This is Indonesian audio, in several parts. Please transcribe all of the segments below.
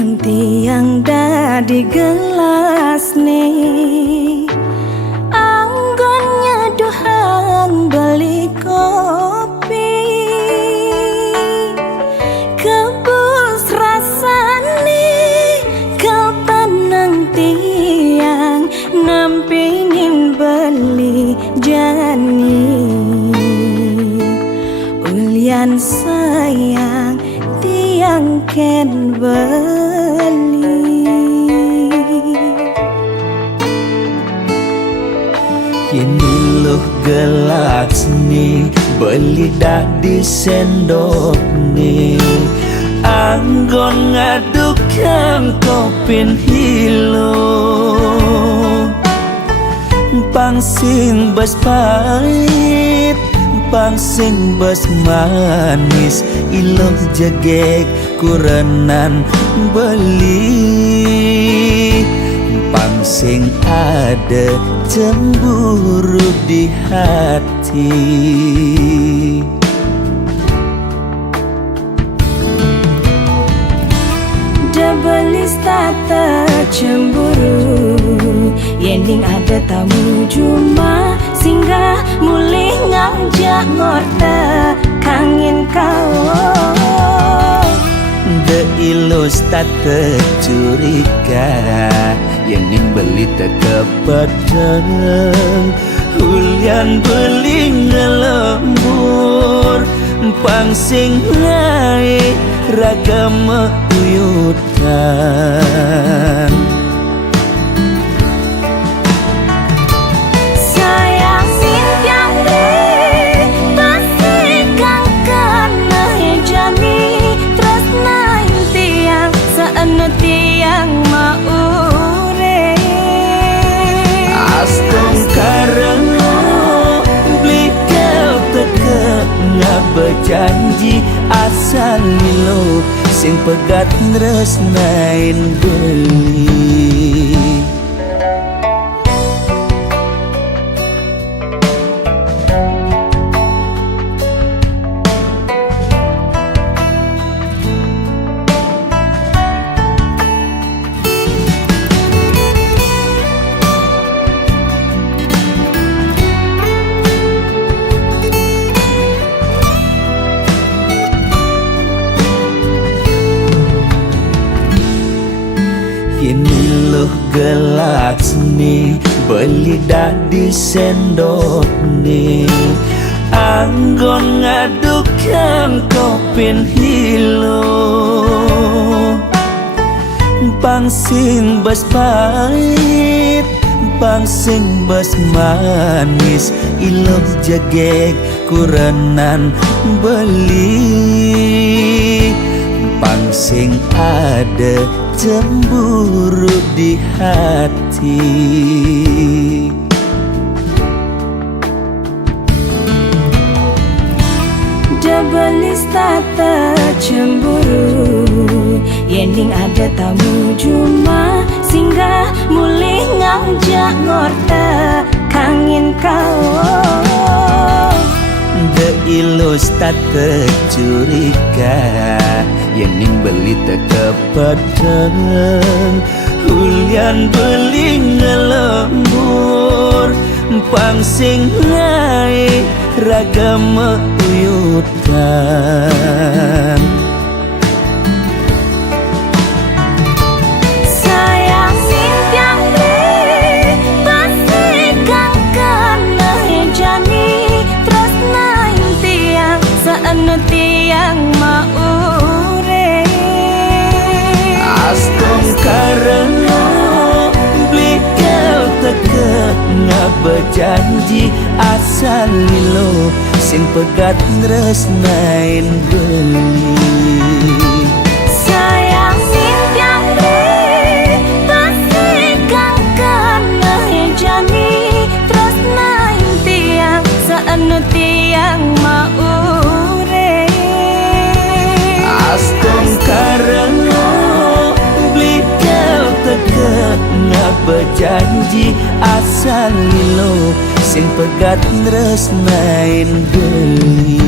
nang tiang dadi gelas nih anggonnya dohang beli kopi kebus rasane kapan nang tiang nampingin beli jani ulian sayang tiang ken beli ini loh gelas nih beli dah di sendok nih anggon ngadukan kopin hilo pangsing bas pahit pangsing bas manis iloh jegek kurenan beli pangsing ada cemburu di hati Debelis tata cemburu Yending ada tamu cuma singgah mulih ngajak ngorta kangin kau De ilus tata curiga Yending beli teka padang Hulian beli ngelembur pangsing naik ragam uyutan sayang simpiang deh pasti kang kena jani terus naik tiang seenu tiang maure astung karena blikel teka ngak berjanji asal lilo sing pegat nresnain beli ini loh gelas nih beli dah di sendok nih anggon ngadukan kopin hilo pangsing bas pahit pangsing bas manis iloh jegek kurenan beli pangsing ada cemburu di hati Debelis tata cemburu Yending ada tamu cuma singgah mulih ngajak ngorta kangin kau De ilus tata curiga Yending beli teka padang Hulian beli ngelembur pangsing naik ragam uyutan sayang simpiang deh pasti kang kena jani terus naik tiang seenu tiang maure astung karena blikel teka ngak berjanji asal lilo sing pegat nresnain beli sayang simpiang deh pasti kang kena jani terus naik tiang seenu tiang maure astung karena blikel teka ngak berjanji asal lilo sing pegat nresnain beli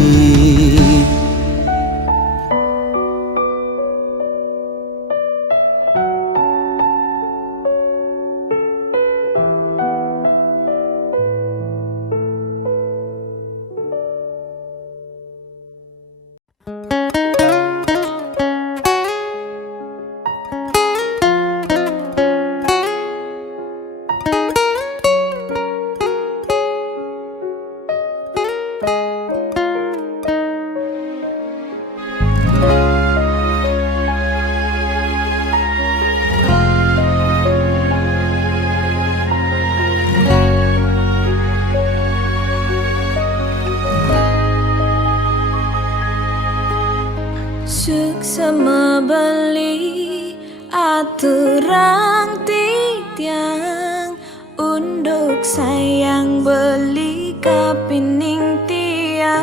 Aturang titiang unduk sayang beli kapining tiang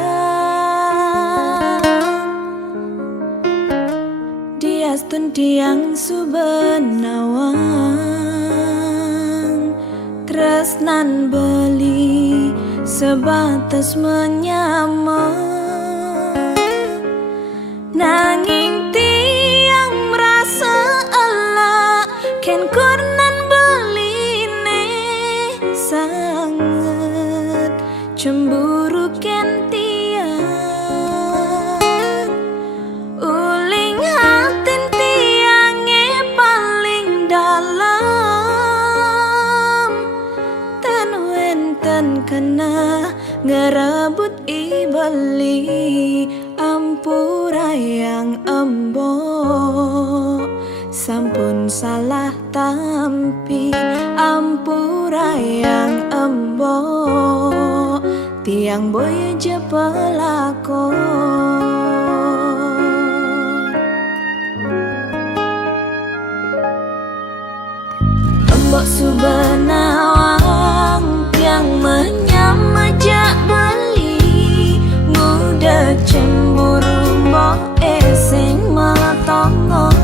Diastun tiang subenawang Tresnan beli sebatas menyamar Nanging tiang merasa Allah ken kurnan beline sangat cemburu ken tiang uling hatin tiange paling dalam tan wenten kena ngerebut ibeli ampura yang embo sampun salah tampi ampura yang embo tiang boy je pelakon embok subenawang tiang menyamajak beli muda cemburu mbok esing meletongos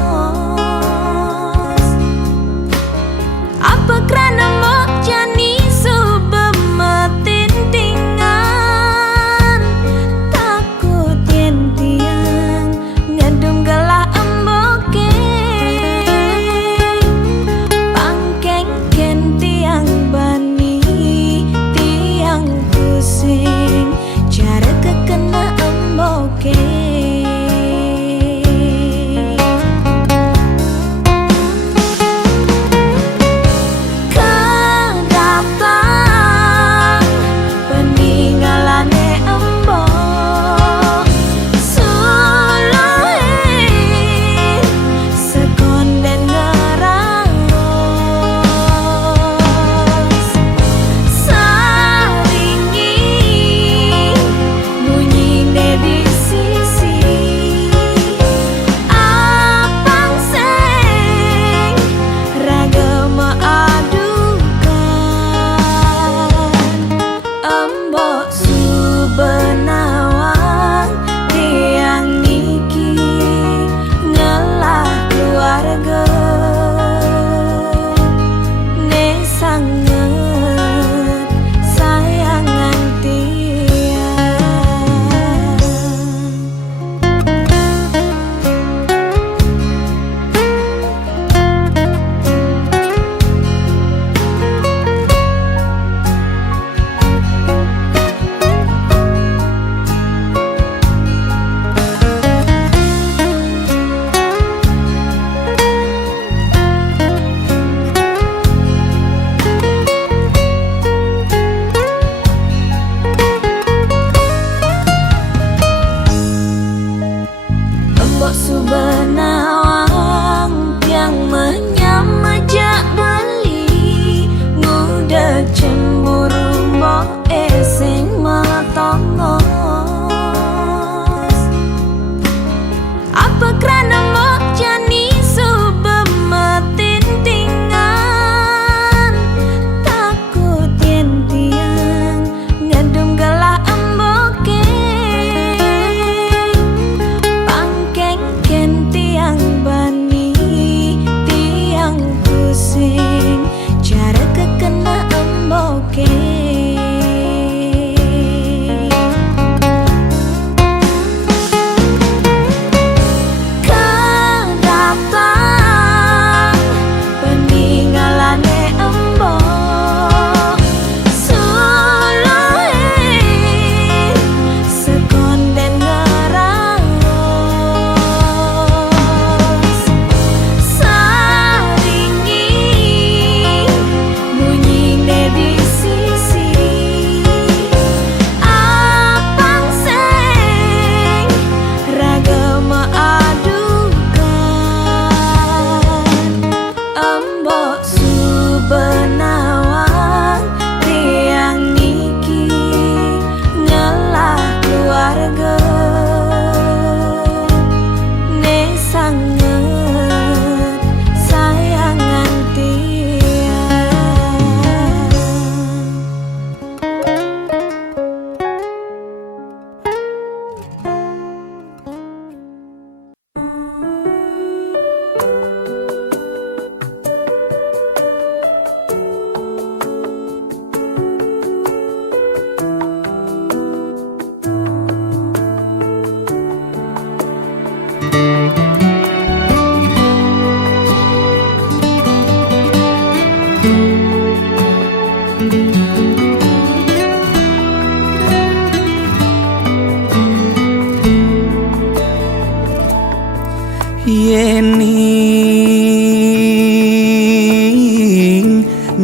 apa kerana mbok jani subemetin tingan takut yen tiang ngedum gelah emboke pangkeng ken tiang bani tiang pusing cara kekena emboke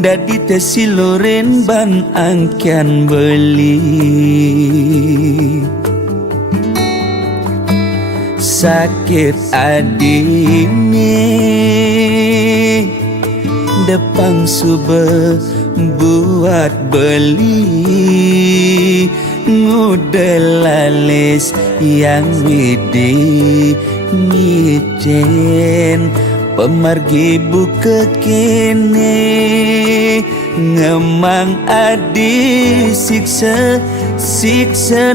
dadi tesiloren ban angkian beli. Sakit adine depang sube buat beli ngudelalis yang widi ngicen pemargi buka kene ngemang adi siksa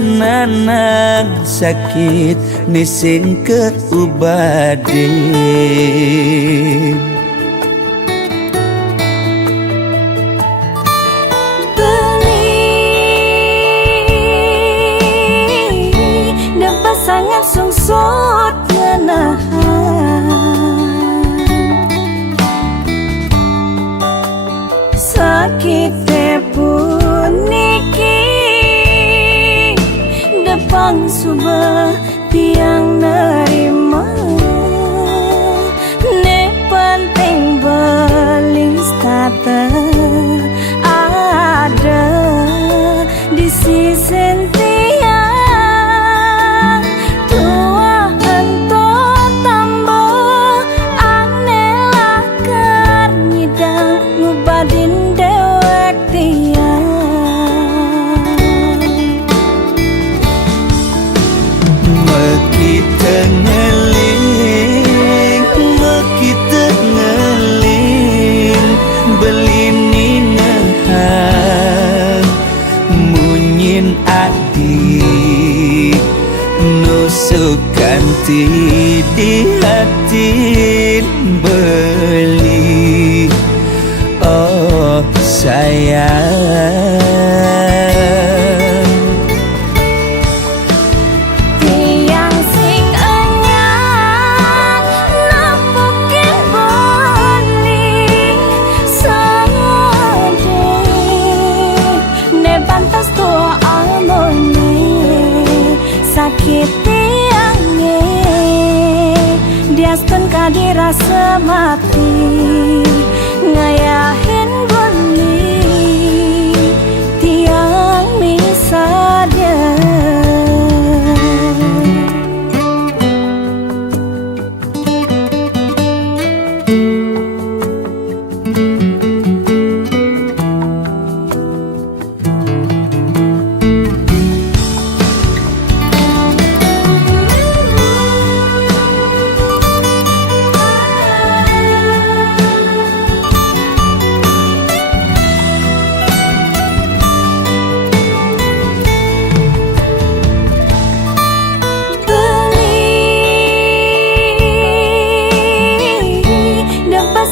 nanang sakit nising keubade. Sangat sungsut ngenahan sakit puniki depang subah tiang nerima ne penting belis tata ada di sisi sukanti di hati beli. Oh sayang, tiang sing anyar napukin beli sade ne pantas tua amone sakit diaskan kadirasa mati ngayahin beli tiang misada.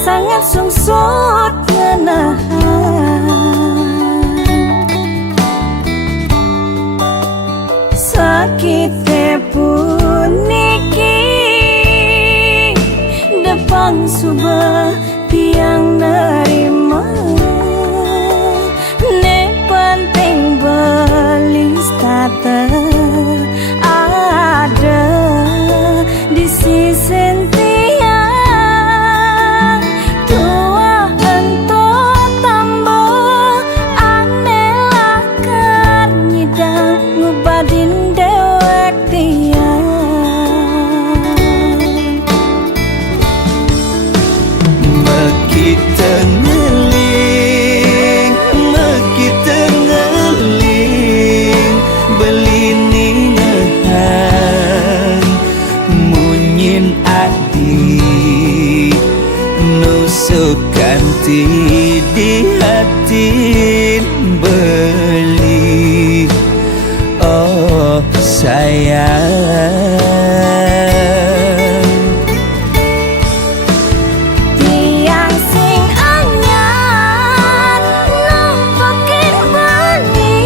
Sangat sungsut ngenahan sakit puniki depang subah tiang nerima ne penting belis tata ada di sisi sukanti di hati beli. Oh sayang, tiang sing anyar nampakin beli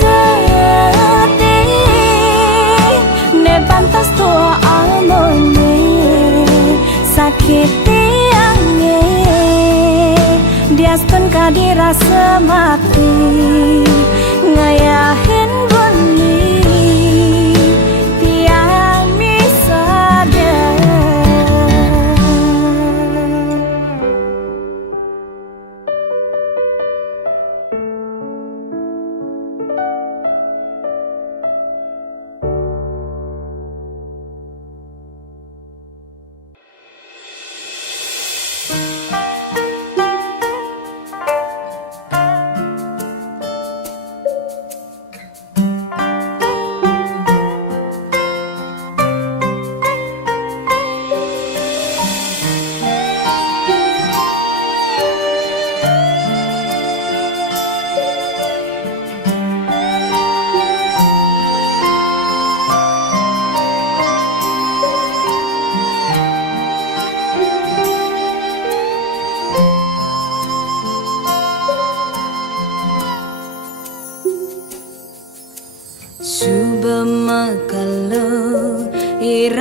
sedih ne pantas tua amone sakit diaskan kadirasa mati ngayahin beli tiang misada.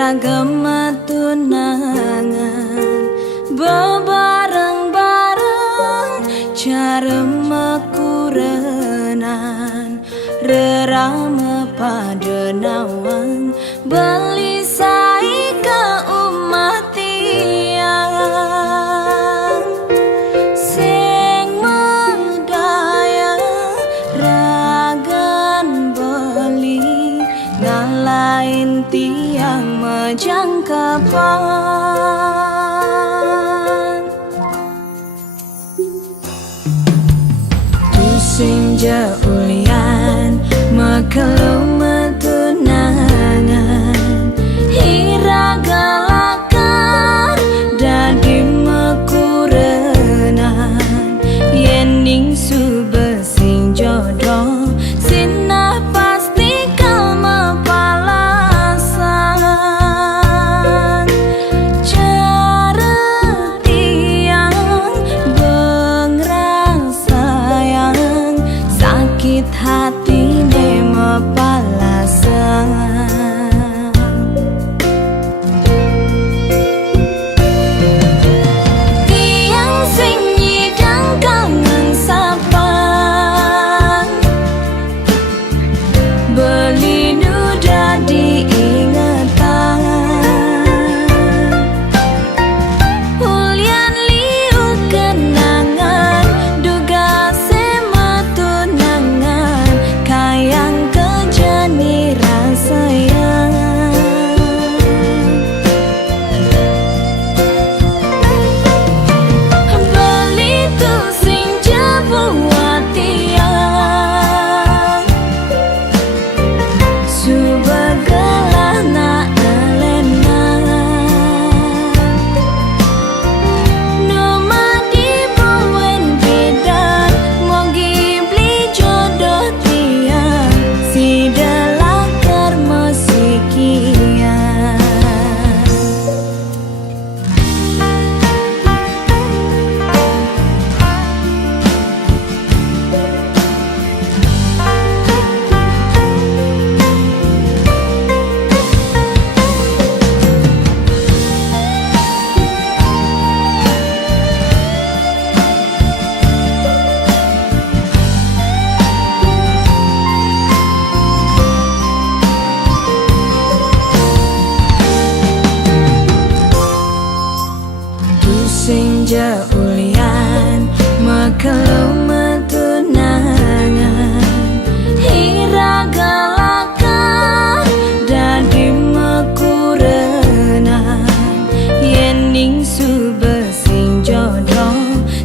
iragama tunangan bebareng-bareng cara mekurenan rerama pada nawang belisai ke umat tiang sing medaya ragan beli ngalain tiang menjangkapan tusing jaulian mekelu metunangan hiragalakan dadi mekurenan yening subesing jodoh sinah pasti kau mapalasan cara tiang bengrang sayang sakit hati ne mapalasan tiang sing nyidang kangen sapang beli nuda diingatan ulian liu kenangan duga semetunangan kayang kejani rasayang beli tu sing jebuat tiang subagalah na elenan nomadi bawen bidan mogi beli jodoh tiang si delakar musikian tusing jaulian mekelu metunangan hiragalakan dadi mekurenan yening subesing jodoh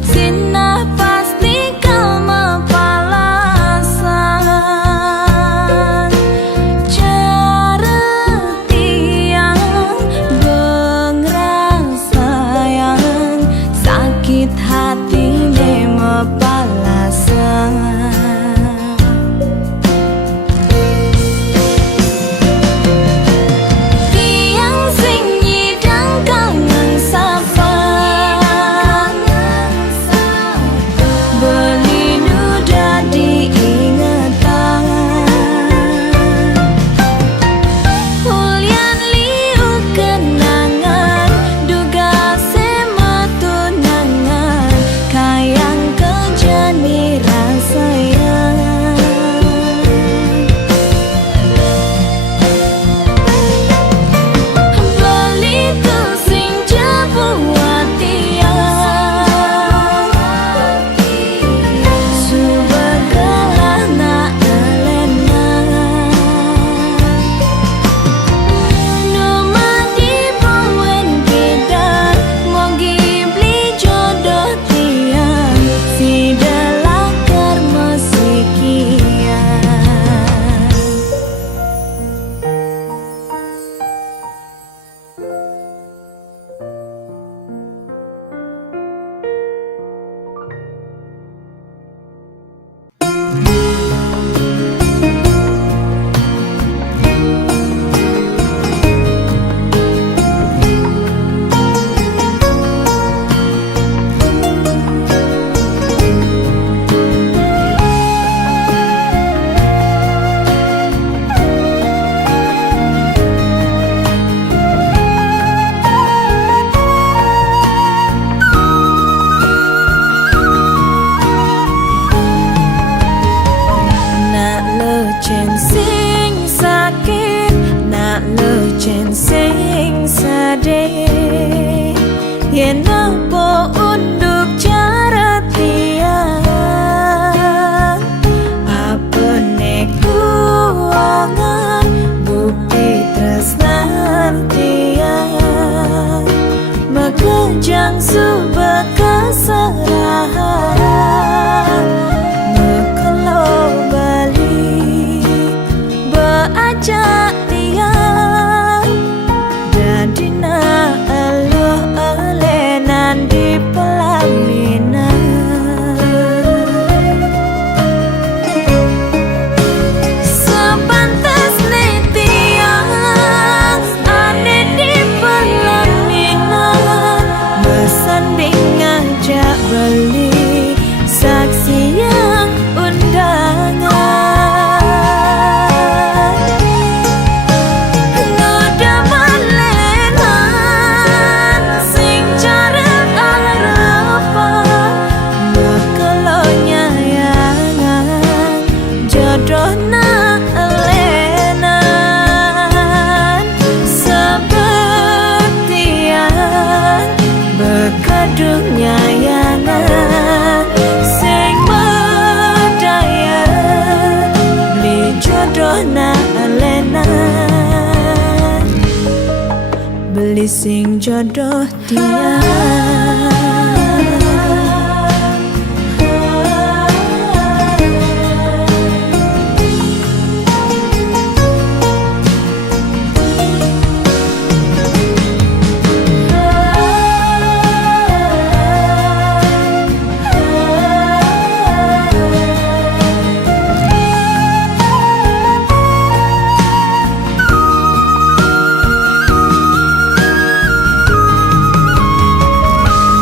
sinah pasti kau mapalasan cara tiang bengrang sayang sakit yen apa unduk cara tiang apa neku angan bukti tresnan tiang mekejang subah keserahan mekelo bali beajak tiang dadina aloh alenan di pelaminan sepantas tiang ane di pelaminan bersanding ngajak beli saksi yang undangan ngoda malenan sing jarang harapan mekelo nyayangan jodoh na elenan sebetian berkadung nyayangan sing berdaya beli jodoh na elenan beli sing jodoh dia.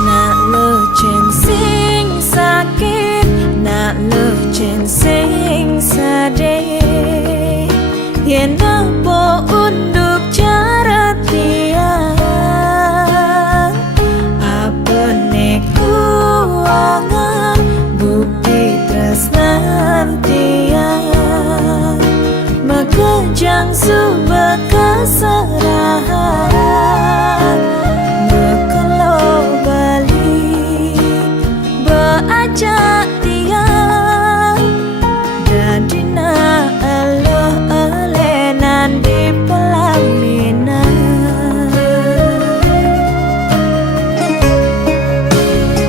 Nak lecen sing sakit, nak lecen sing sedih, yen apa unduk cara tiang apa neku angan bukti tresnan tiang mekejang subah keserahan mekelo bali beajak tiang dadina aloh alenan di pelaminan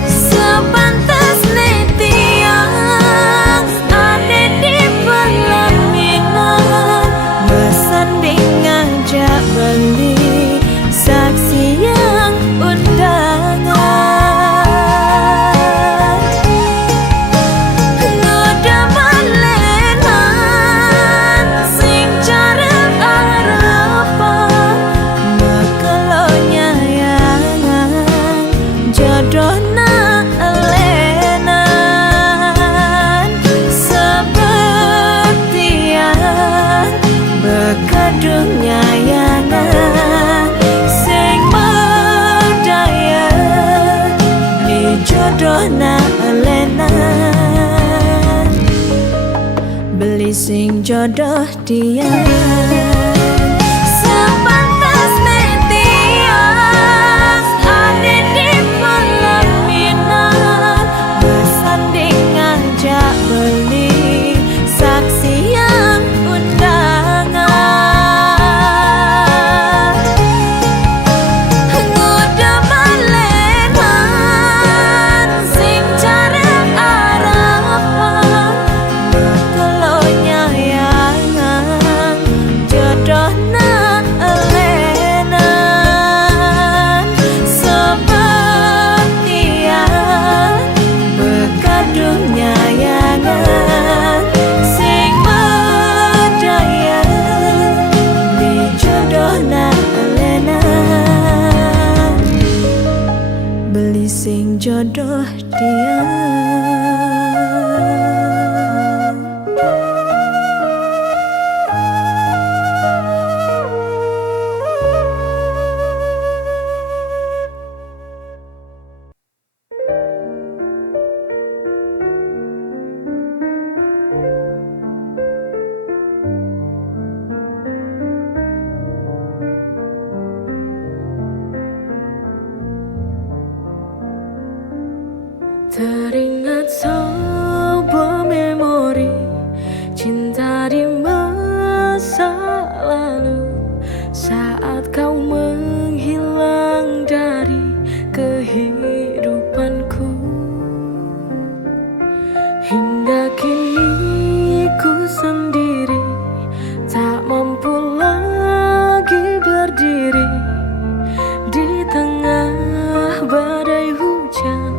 sepantas tiang ane di pelaminan bersanding ngajak beli saksi yang undangan ngoda malenan sing jarang harapan mekelo nyayangan jodoh na elenan sebetian berkadung nyayangan sing berdaya beli jodoh na elenan beli sing jodoh dia. Sepantas tiang ane di pelaminan bersanding ngajak beli saksi yang undangan ngoda malenan sing jarang harapan mekelo nyayangan jodoh na elenan sebetian berkadung nyayangan sing berdaya beli jodoh na elenan beli sing jodoh dia. Teringat sebuah memori cinta di masa lalu, saat kau menghilang dari kehidupanku. Hingga kini ku sendiri, tak mampu lagi berdiri di tengah badai hujan.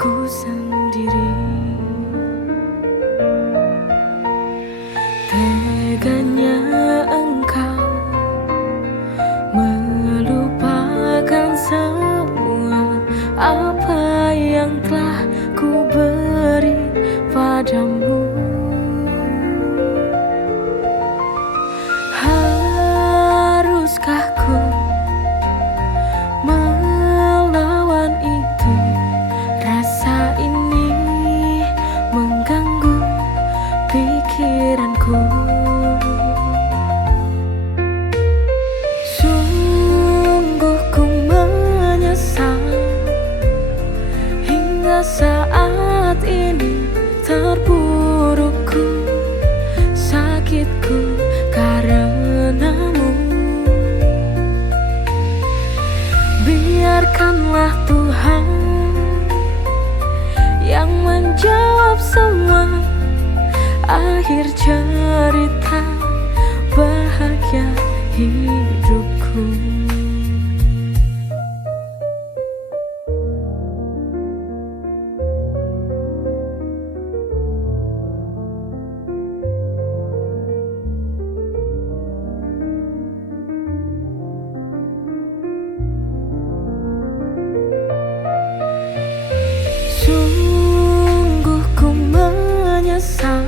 Ku sendiri, teganya engkau melupakan semua apa yang telah ku beri padamu. Haruskah ku melawan itu? Rasa ini mengganggu pikiranku. Sungguh ku menyesal hingga saat ini. Terpurukku, sakitku karenamu. Biarkanlah Tuhan yang menjawab semua. Akhir cerita bahagia hidupku. Sungguh ku menyesal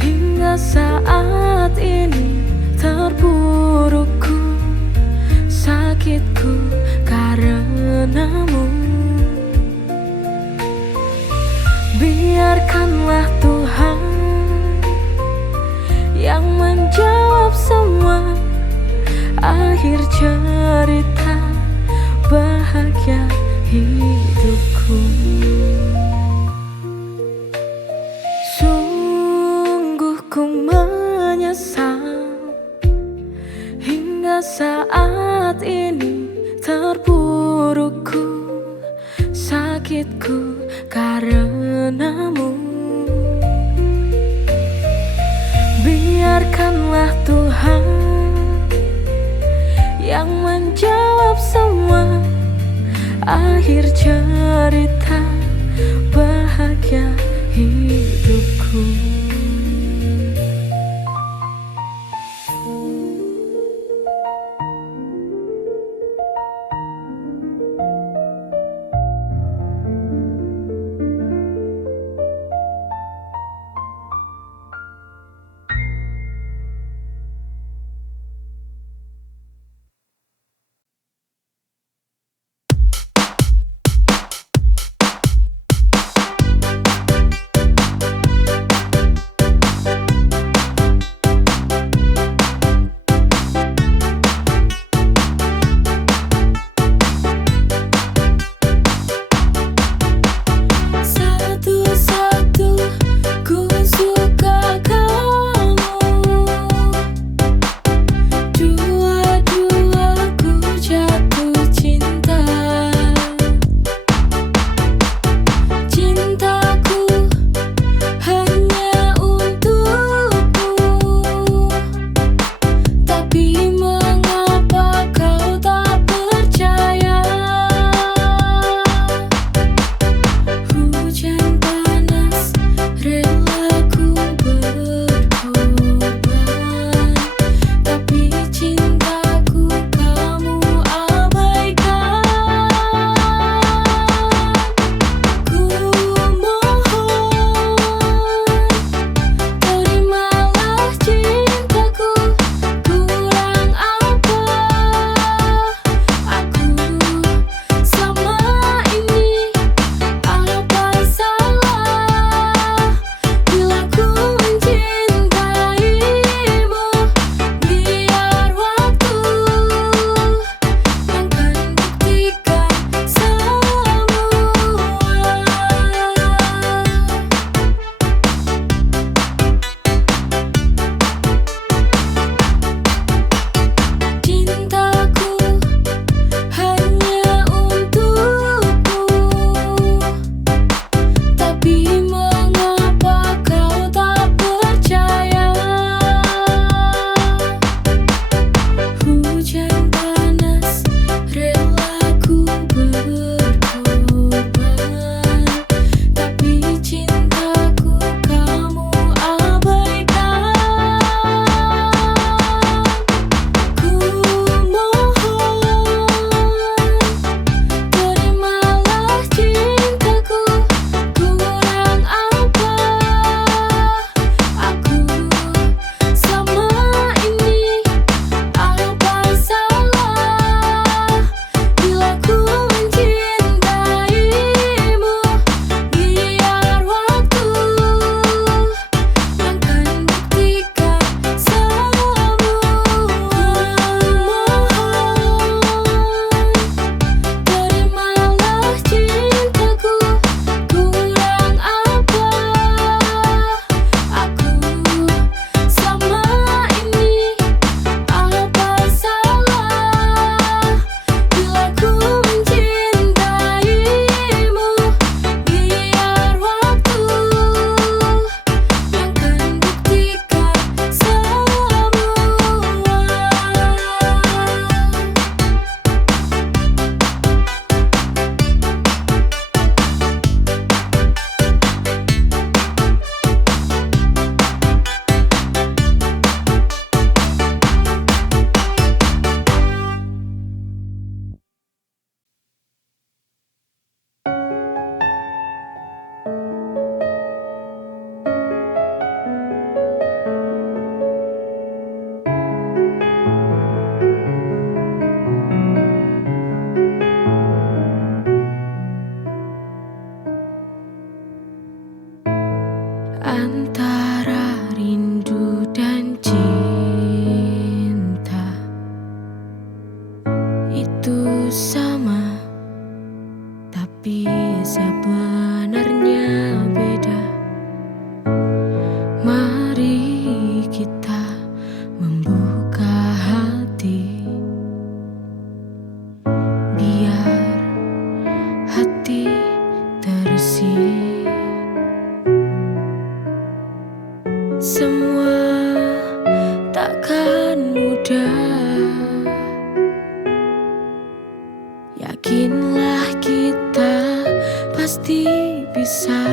hingga saat ini. Terpurukku, sakitku karenamu. Biarkanlah Tuhan yang menjawab semua. Akhir cerita bahagia hidupku. Sungguh ku menyesal hingga saat ini. Terpurukku, sakitku karenamu. Biarkanlah Tuhan yang menjawab semua. Akhir cerita bahagia hidupku. tapi sebenarnya beda. Mari kita membuka hati, biar hati terisi. Semua takkan mudah, yakinlah kita pasti bisa.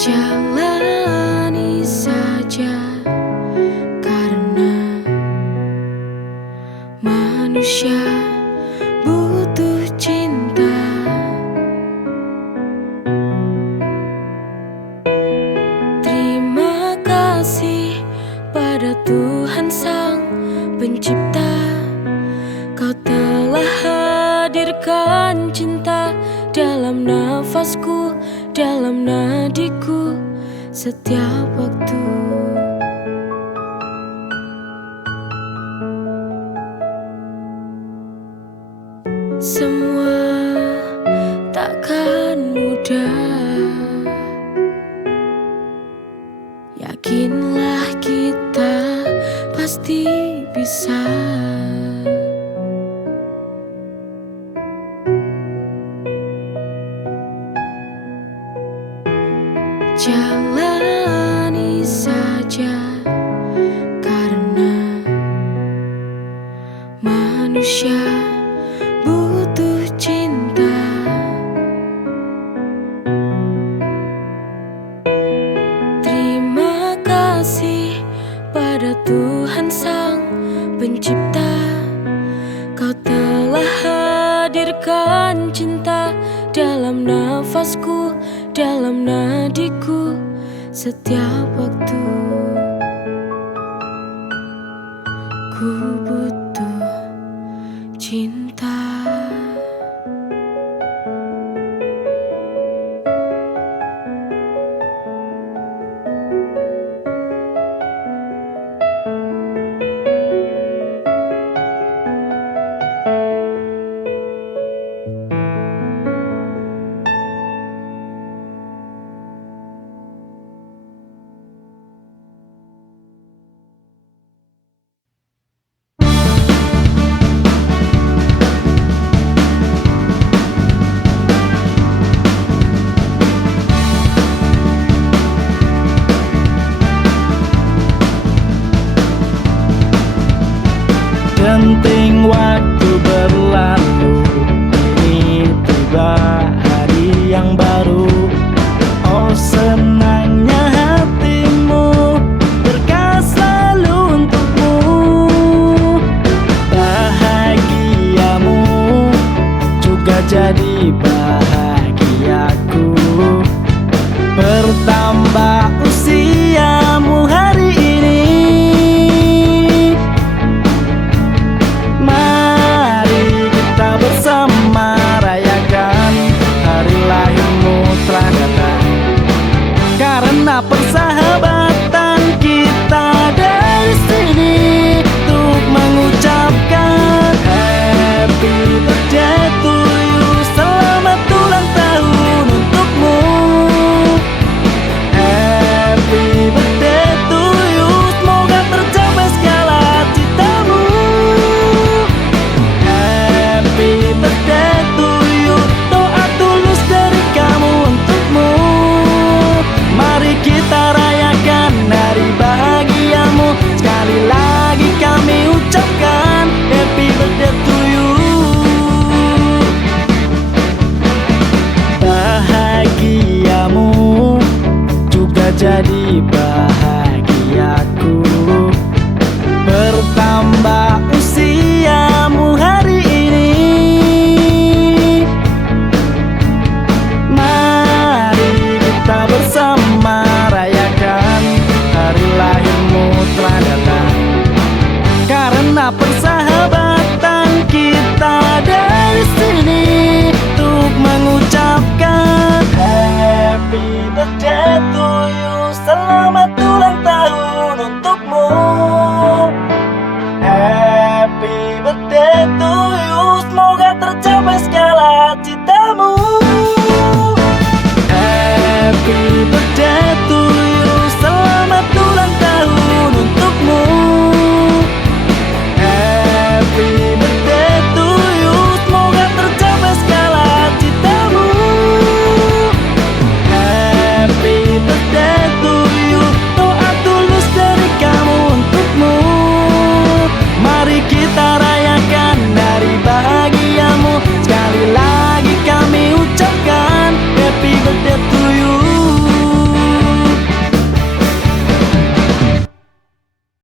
Jalani saja, karena manusia butuh cinta. Terima kasih pada Tuhan Sang Pencipta, Kau telah hadirkan cinta dalam nafasku, dalam nadiku, setiap waktu. Semua takkan mudah, yakinlah kita pasti bisa. Jalani saja, karena manusia butuh cinta. Terima kasih pada Tuhan Sang Pencipta, Kau telah hadirkan cinta dalam nafasku, dalam nadiku, setiap waktu. Ku butuh cinta.